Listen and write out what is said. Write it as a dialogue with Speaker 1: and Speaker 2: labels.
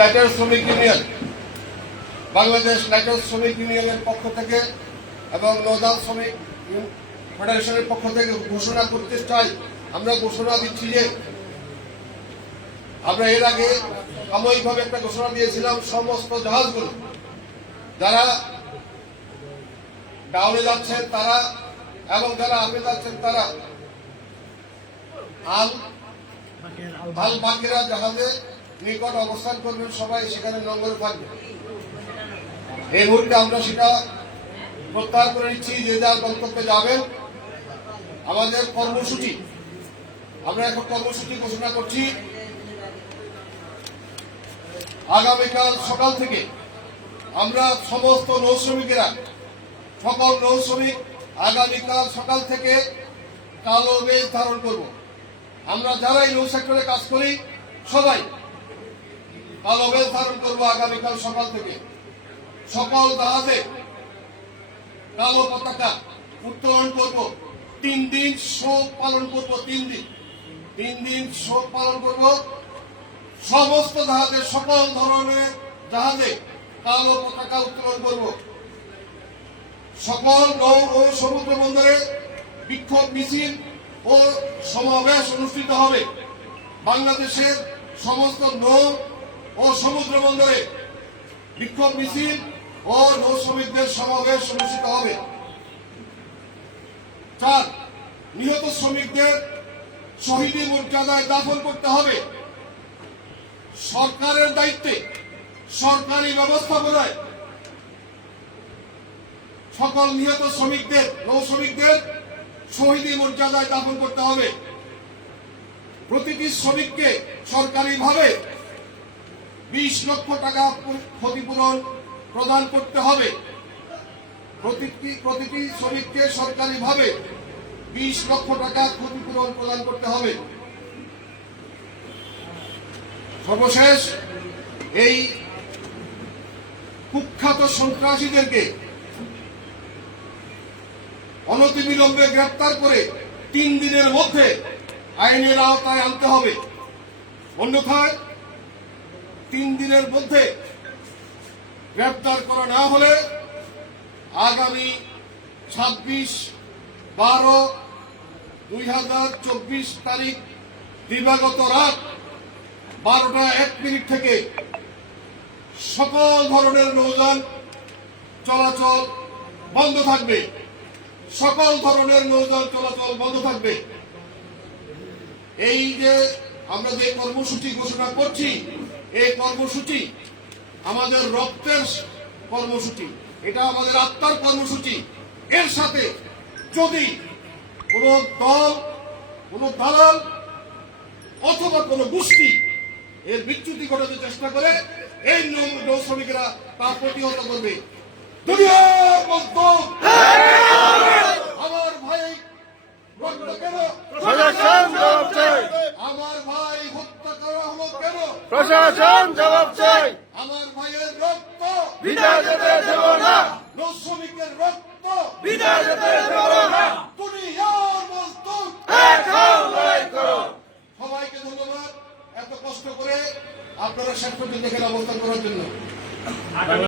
Speaker 1: Lighter শ্রমিক union. Bangladesh lighter শ্রমিক ইউনিয়নের পক্ষ থেকে এবং নৌদাল শ্রমিক ফেডারেশনের পক্ষ থেকে ঘোষণা করতে চাই। আমরা ঘোষণা দিচ্ছি যে আমরা এর আগে সাময়িকভাবে একটা ঘোষণা দিয়েছিলাম, সমস্ত জাহাজগুলো যারা ডাউনে যাচ্ছেন তারা এবং যারা আপে যাচ্ছেন তারা আল আল বাকিরা জাহাজে নিকট অবস্থান করবেন সবাই, সেখানে নঙ্গরে থাকবে। এই মুহূর্তে আমরা সেটা প্রত্যাহার করে নিচ্ছি, যে যার গন্তব্যে যাবেন। আমাদের কর্মসূচি, আমরা এখন কর্মসূচি ঘোষণা করছি। আগামীকাল সকাল থেকে আমরা সমস্ত নৌ শ্রমিকেরা সকল নৌ শ্রমিক আগামীকাল সকাল থেকে কালো বেজ ধারণ করব। আমরা যারাই নৌ সেক্টরে কাজ করি, সবাই কালো বেজ ধারণ করব আগামীকাল সকাল থেকে। সকল জাহাজে কালো পতাকা উত্তোলন করব। তিন দিন শোক পালন করব, তিন দিন। তিন দিন শোক পালন করব। সমস্ত জাহাজে, সকল ধরনের জাহাজে কালো পতাকা উত্তোলন করব। সকল নৌ ও সমুদ্র বন্দরে বিক্ষোভ মিছিল ও সমাবেশ অনুষ্ঠিত হবে। বাংলাদেশের সমস্ত নৌ ও সমুদ্র বন্দরে বিক্ষোভ মিছিল ও নৌ শ্রমিকদের সমাবেশ অনুষ্ঠিত হবে। চার, নিহত শ্রমিকদের শহীদী মর্যাদায় দাফন করতে হবে। সরকারের দায়িত্বে, সরকারি ব্যবস্থাপনায় সকল নিহত শ্রমিকদের নৌ শ্রমিকদের শহীদী মর্যাদায় দাফন করতে হবে। প্রতিটি শ্রমিককে সরকারিভাবে বিশ লক্ষ টাকা ক্ষতিপূরণ প্রদান করতে হবে। প্রতিটি প্রতিটি শ্রমিককে সরকারিভাবে বিশ লক্ষ টাকা ক্ষতিপূরণ প্রদান করতে হবে। সর্বশেষ, এই কুখ্যাত সন্ত্রাসীদেরকে অনতিবিলম্বে গ্রেপ্তার করে তিন দিনের মধ্যে আইনের আওতায় আনতে হবে। অন্যথায় তিন দিনের মধ্যে গ্রেপ্তার করা না হলে আগামী ছাব্বিশ বারো দুই হাজার চব্বিশ তারিখ দিবাগত রাত বারোটা এক মিনিট থেকে সকল ধরনের নৌযান চলাচল বন্ধ থাকবে। সকল ধরনের নৌযান চলাচল বন্ধ থাকবে। এই যে আমরা যে কর্মসূচি ঘোষণা করছি, এই কর্মসূচি আমাদের রক্তের কর্মসূচি, এটা আমাদের আত্মার কর্মসূচি। এর সাথে যদি কোন দল, কোন দালাল অথবা কোন গোষ্ঠী এর বিচ্যুতি ঘটাতে চেষ্টা করে, এই নৌ- শ্রমিকেরা তা প্রতিহত করবে। দুনিয়ার মজদুর আমার ভাই রক্ত কেন
Speaker 2: প্রশাসন জবাব চাই
Speaker 1: আমার ভাই হত্যা করা হলো কেন
Speaker 2: প্রশাসন জবাব চাই।
Speaker 1: আমার ভাইয়ের রক্ত।
Speaker 2: বিদায় যেতে দেব না।
Speaker 1: শ্রমিকের রক্ত।
Speaker 2: বিদায় যেতে দেব না। করো।
Speaker 1: সবাইকে ধন্যবাদ। এত কষ্ট করে আপনারা শেষ পর্যন্ত এখানে অবস্থান করার জন্য।